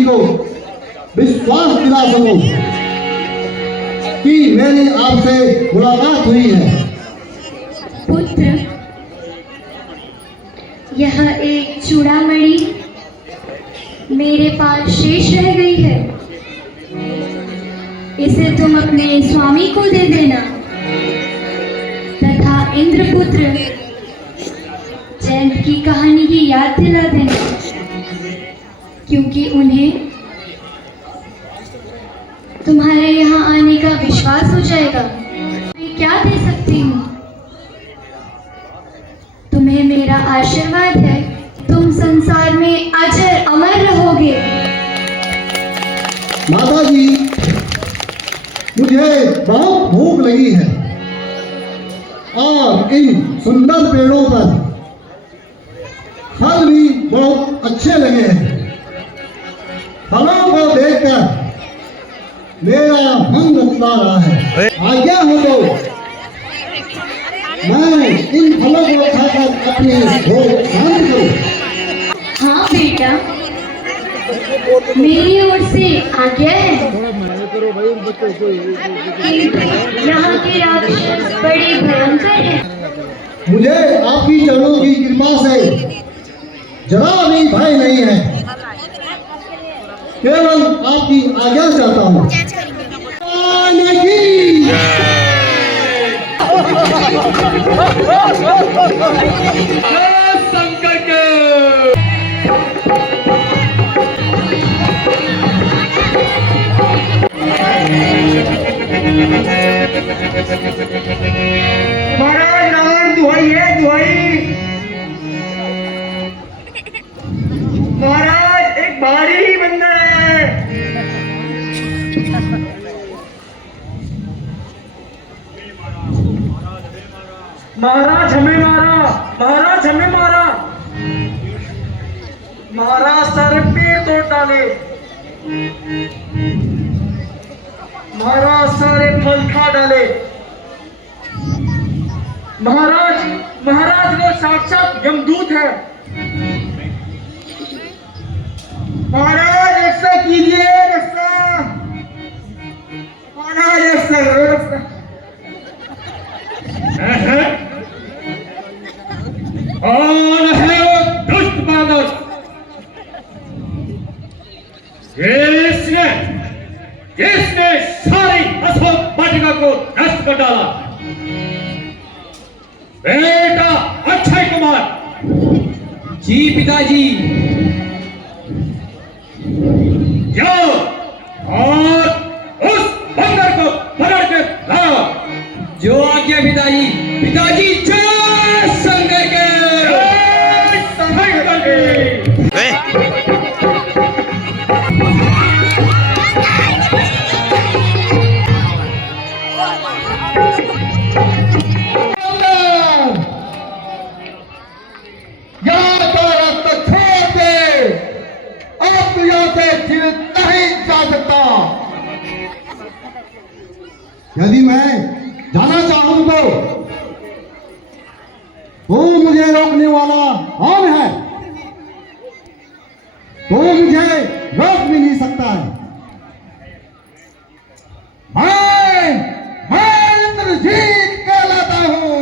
जी को विश्वास दिला सकूं कि मेरी आपसे मुलाकात हुई है। पुत्र, यह एक चूड़ामणि मेरे पास शेष रह गई है, इसे तुम अपने स्वामी को दे देना तथा इंद्रपुत्र जैन की कहानी की याद दिला देना, क्योंकि उन्हें तुम्हारे यहाँ आने का विश्वास हो जाएगा। मैं क्या दे सकती हूँ? तुम्हें मेरा आशीर्वाद है, तुम संसार में अजर अमर रहोगे। माता जी, मुझे बहुत भूख लगी है और इन सुंदर पेड़ों पर फल भी बहुत अच्छे लगे हैं। फलों को देखकर मेरा मन बतला रहा है। आज्ञा हो तो मैं इन फलों को खाकर अपनी भूख शांत करूं। हाँ बेटा, मेरी ओर से आज्ञा है। किंतु यहाँ के राक्षस बड़े भयंकर हैं। मुझे आपकी चरणों की कृपा से जरा भी भय नहीं है, केवल आपकी आज्ञा चाहता हूँ। महाराज रावण दुहाई है, दुहाई। महाराज एक भारी ही बंदर है। महाराज हमें मारा, महाराज हमें मारा। महाराज सारे पेड़ तोड़ डाले, महाराज सारे फल खा डाले। महाराज, महाराज वो साक्षात यमदूत है। महाराज रक्षा कीजिए, रक्षा। महाराज रक्षा। कौन है वो दुष्ट बांदर? जिसने सारी अशोक वाटिका को नष्ट कर डाला। बेटा अक्षय कुमार। जी पिताजी। जाओ और उस बंदर को पकड़ के लाओ। जो आज्ञा पिताजी। पिताजी जय शंकर के। जय शंकर के। यदि मैं जाना चाहूं तो मुझे रोकने वाला कौन है? तो मुझे रोक भी नहीं सकता है। मैं इंद्रजीत कहलाता हूं।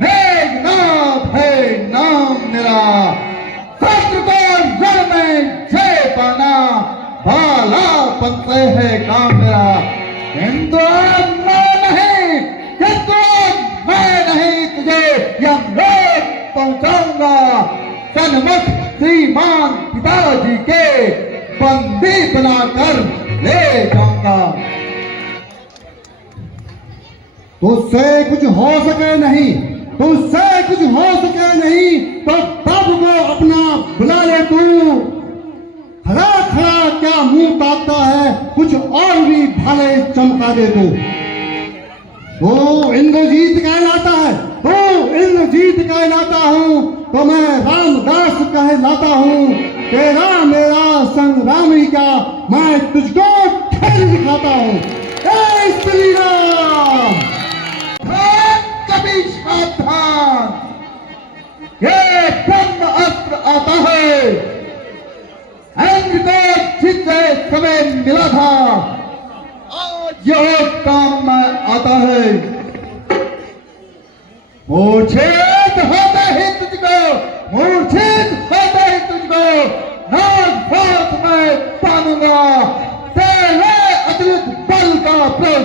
मेघनाथ है नाम मेरा। शत्रु को रण में जय पाना बाला पंथ है काम मेरा। किंतु मैं नहीं तुझे यमलोक पहुंचाऊंगा। सन्मुख श्रीमान पिताजी के बंदी बनाकर ले जाऊंगा। तुझसे कुछ हो सके नहीं, तुझसे कुछ हो सके नहीं तो तब को अपना बुला ले तू। खड़ा खड़ा क्या मुंह ताकता है, कुछ और भी भाले चमका दे तू। तो इंद्रजीत कहलाता है, तो इंद्रजीत कहलाता हूँ, तो मैं रामदास कहलाता हूँ। तेरा मेरा संग्रामी का मैं तुझको खेल दिखाता हूँ। श्री राम। कभी सावधान, ये ब्रह्म अस्त्र आता है। इंद्र को जित समय मिला था, आज यह काम में आता है। मूर्छित होते ही तुझको, मूर्छित होते ही तुझको नागफात में पाऊंगा। तेरे अतिरिक्त बल का बस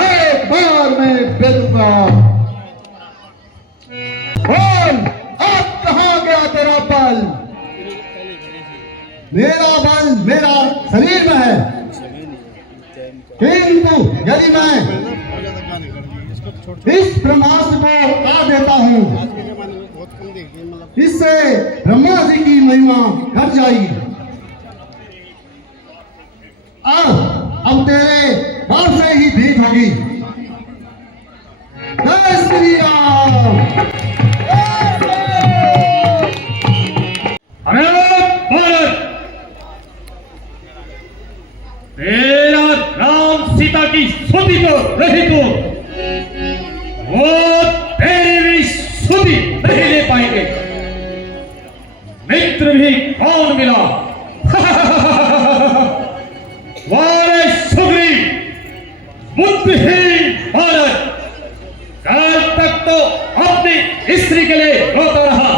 एक बार में बेलूंगा। बोल, अब कहाँ गया तेरा बल? मेरा बल मेरा शरीर में है, किंतु यदि मैं इस ब्रह्मास्त्र को काट देता हूँ, इससे ब्रह्मा जी की महिमा घट जाएगी। अब तेरे बाप से ही भेंट होगी। जय श्री राम। अरे भारत, तेरा राम सीता की स्तुति तो रही तो वो तेरी भी स्तुति नहीं ले पाएंगे। मित्र भी कौन मिला? वारे सुग्री बुद्धिहीन भारत, कल तक तो अपनी स्त्री के लिए रोता रहा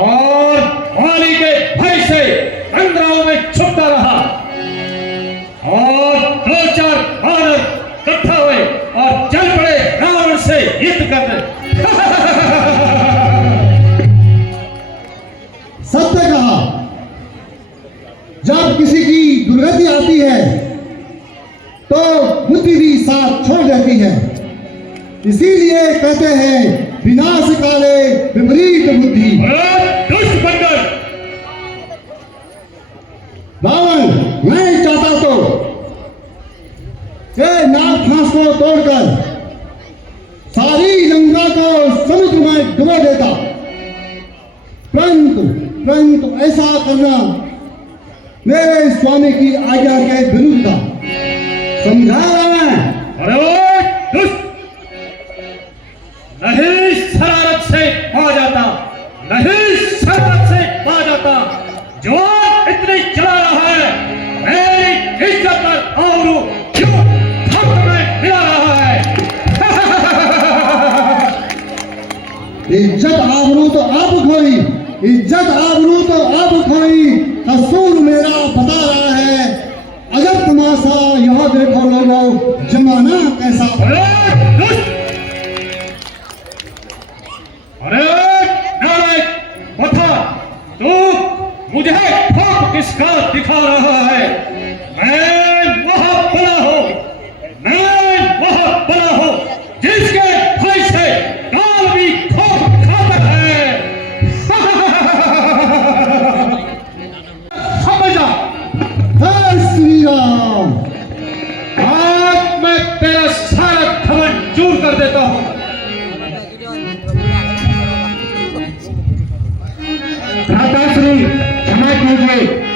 और वाली के भय से अंधराओं में छुपता रहा, और दो चार भारत इकट्ठा हुए और चल पड़े रावण से युद्ध करने। सत्य कहा। जब किसी की दुर्गति आती है तो बुद्धि भी साथ छोड़ देती है। इसीलिए कहते हैं विनाश काले विपरीत बुद्धि। दुष्ट बंदर, रावण मैं चाहता तो ये नागफांस को तोड़कर सारी लंका को समुद्र में डुबो देता, परंतु ऐसा करना मेरे स्वामी की आज्ञा के विरुद्ध था। समझा मैं? अरे दुष्ट, नहीं शरारत से आ जाता, नहीं शरारत से आ जाता। जो इतनी चला रहा है, मेरी इज्जत पर आबरू क्यों खत्म में मिला रहा है? इज्जत आबरू तो आप खोई, इज्जत आबरू तो आप खोई। कसूर मेरा बता रहा है। अजब तमाशा यह देखो लोगों, जमाना कैसा। अरे दुष्ट, अरे नालायक बता, तू मुझे ठोक किसका दिखा रहा है? मैं वह बड़ा हूं, मैं वह बड़ा हूं जिसके भय से काल भी ठोक खाता है। समझ जा, जय श्री राम। आज मैं तेरा सारा घमंड चूर कर देता हूं। भ्राताश्री क्षमा कीजिए,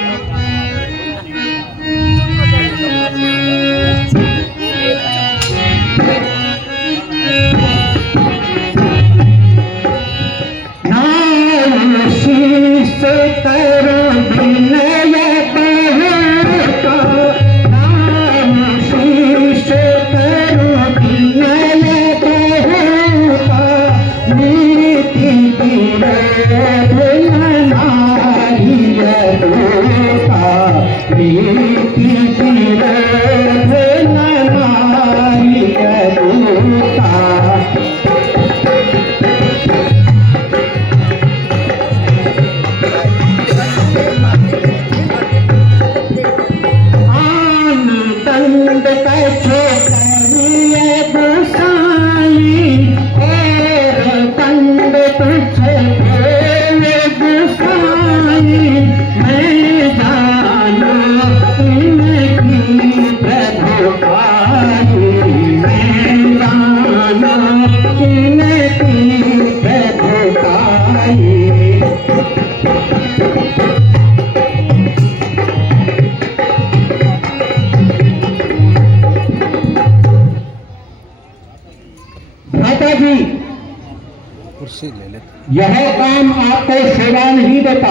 यह काम आपको सेवा नहीं देता।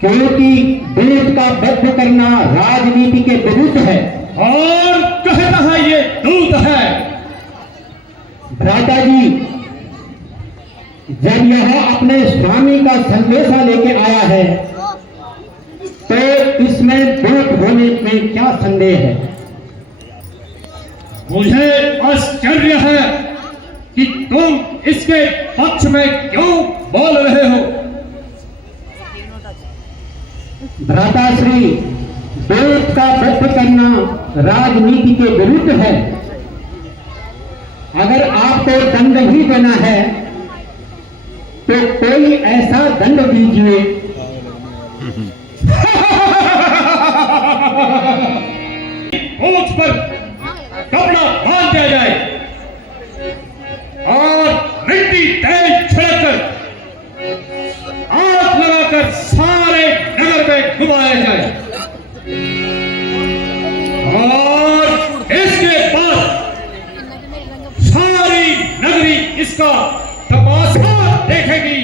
क्योंकि देश का वध करना राजनीति के विरुद्ध है। और कहता है ये दूत है। भ्राता जी, जब यह अपने स्वामी का संदेशा लेके आया है तो इसमें दूत होने में क्या संदेह है? मुझे आश्चर्य है कि तुम इसके पक्ष में क्यों बोल रहे हो। भ्राताश्री, देश का वध करना राजनीति के विरुद्ध है। अगर आपको दंड ही देना है तो कोई ऐसा दंड दीजिए पूंछ पर कपड़ा बांध दिया जाए और मिट्टी तेल छिड़ककर आग लगाकर सारे नगर में घुमाया जाए और इसके बाद सारी नगरी इसका तमाशा देखेगी।